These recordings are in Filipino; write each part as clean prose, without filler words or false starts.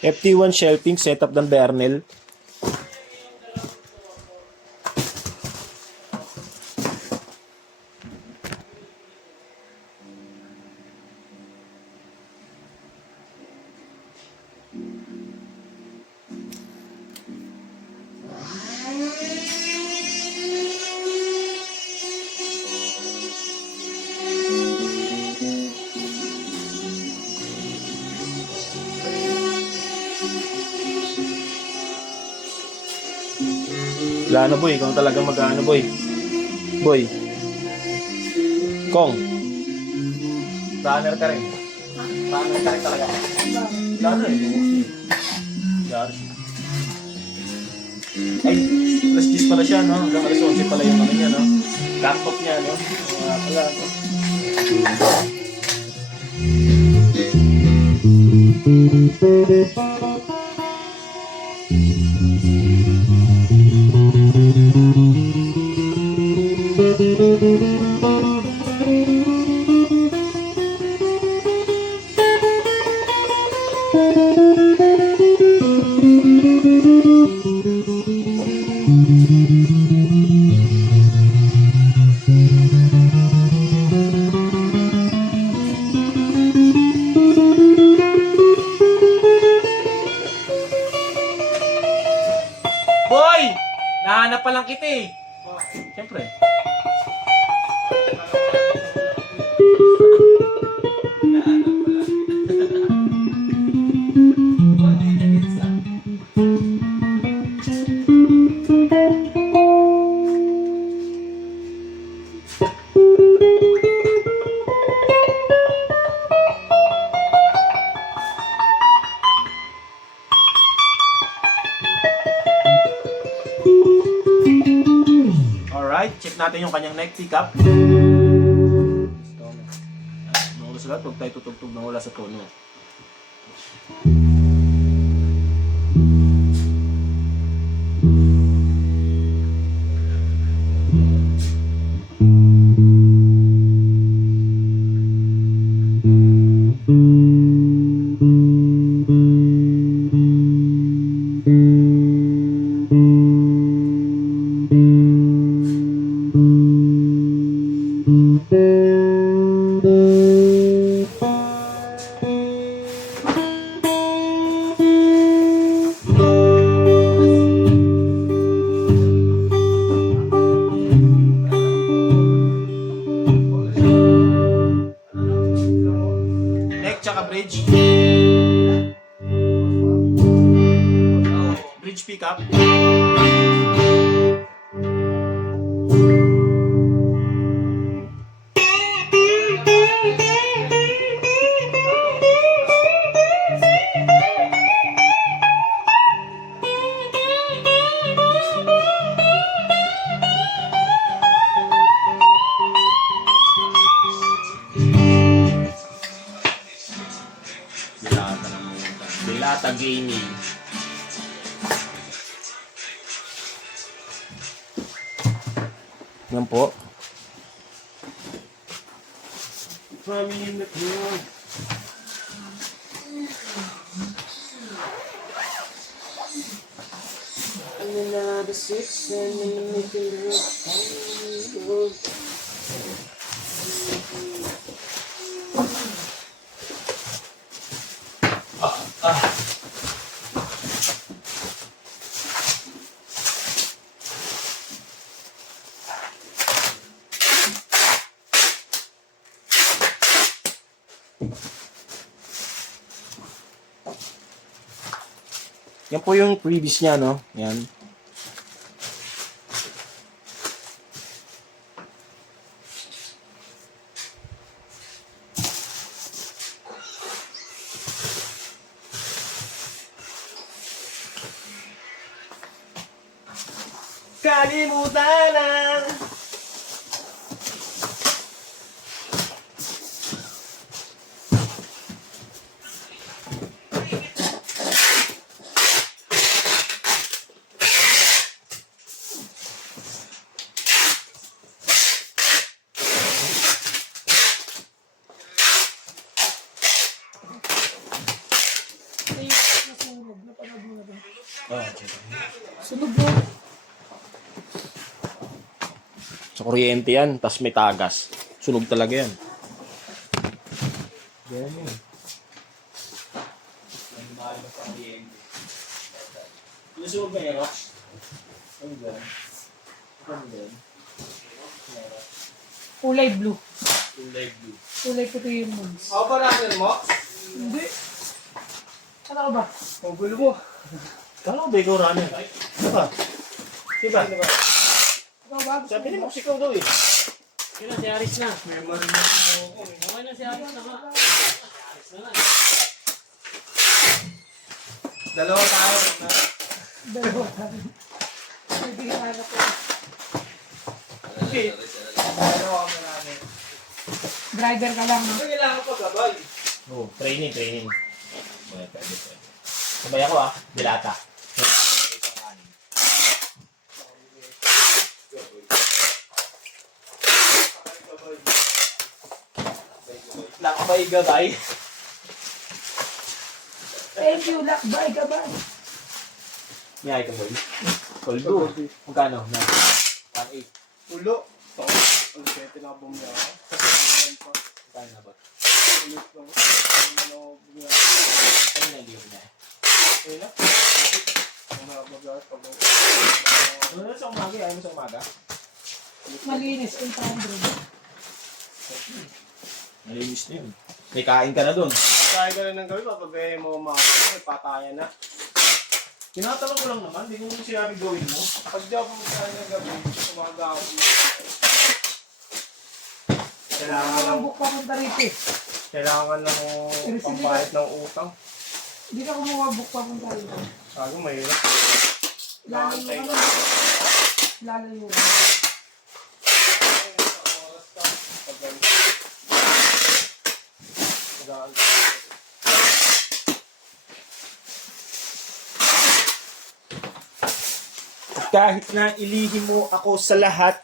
FT1 shelving setup ng Bernel. Wala na boy, ikaw talagang mag-ano boy. Boy. Kong. Runner ka rin. Runner ka rin talaga. Wala na eh. Yari. Ay, alas 10 pala siya, no? Hanggang alas 11 pala yung ano niya, no? Laptop niya, no? Pala, no? Boy! Nahanap pa lang kita eh. Siyempre. Alright, check natin yung kanyang neck pickup. Nawala sa lahat, huwag tayo tutugtog na wala sa tono. Tsaka bridge. Bridge pickup. Dilata Gaming. Yan po. Another six and make it look. Yan po yung previous niya, no? Yan. Kalimutan na. Sunog bro. Sa kuryente yan, tas may tagas. Sunog talaga yan. Yan yun. Sunog ba yan, Rox? Ano ba? Ano ba yan? Kulay blue. Kulay blue. Kulay puti yung moons. Ako ba natin mo? Hindi. Ano ka ba? Ang gulo mo. Kala ko ba ikaw runner? Ano ba? Diba? Ikaw ba? Sabi niya mo sikaw daw eh. Yun na, si Aris na. Memory mo ako. Okay na si Aris na nga. Aris na nga. Dalawa tayo. Dalawa tayo. Hindi ka na po. Okay. Dalawa kami namin. Driver ka lang, no? Ano kailangan pa gabal? Oo, training. Pwede. Sabay ako dilata. Lakbay gabay. Thank you, lakbay ka ba? May ka boy. Koldo. Magkano? 1.8. Ulo. Ito. Ang pwede na bumya ako. Magkano na ba? Ulit lang. Ano bumya ako. Ano na hindi mo niya? Ayun na. Ang nabagay pa mo. Ano na sa umaga? Ayaw mo sa umaga? Malinis, 800. Malinis na yun. May kain ka na dun. Kaya ka na ng gabi, papagayin mo mga may patayan na. Tinatanong ko lang naman, hindi ko yung sinabi gawin mo. Pag di ako magkain ng gabi, umaga ako. Kailangan lang, Nakakabuk pa punta rito eh. kailangan lang pambayad ng utang. Hindi na kumawabuk pa punta rito. Sabi, mahirap. Lalo yung ano. Lalo yung Oras ka. Pag Kahit na ilihim mo ako sa lahat,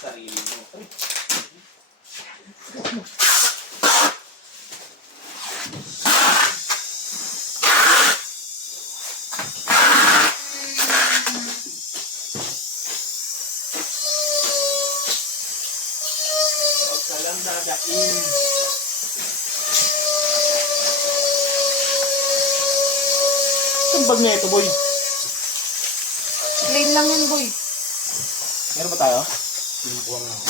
sarili mo. Huwag ka lang dadaing. Saan bag na ito, boy? plain lang yan, boy. Meron ba tayo? Simpuan lang.